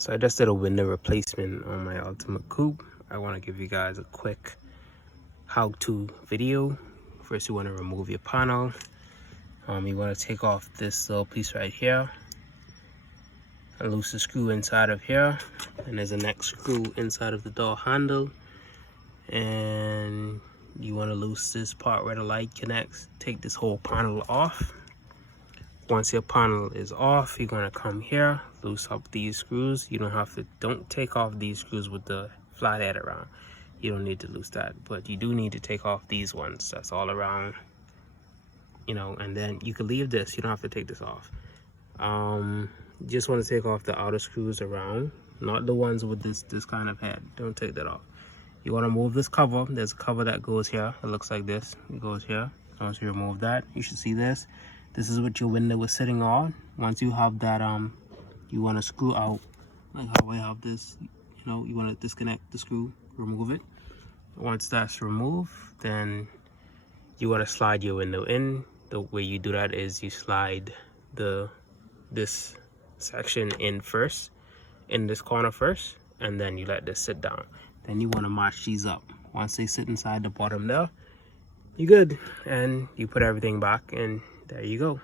So I just did a window replacement on my Altima Coupe. I want to give you guys a quick how-to video. First, you want to remove your panel. You want to take off this little piece right here and loose the screw inside of here. And there's a next screw inside of the door handle. And you want to loose this part where the light connects. Take this whole panel off. Once your panel is off, you're going to come here, loose up these screws. You don't take off these screws with the flathead around. You don't need to loose that, but you do need to take off these ones that's all around, you know. And then you can leave this, you don't have to take this off. You just want to take off the outer screws around, not the ones with this kind of head. Don't take that off. You want to move this cover. There's a cover that goes here. It looks like this. It goes here. Once you remove that, you should see this. This is what your window is sitting on. Once you have that, you want to screw out, like how I have this, you know, you want to disconnect the screw, remove it. Once that's removed, then you want to slide your window in. The way you do that is you slide this section in first, in this corner first, and then you let this sit down. Then you want to match these up. Once they sit inside the bottom there, you're good. And you put everything back, and there you go.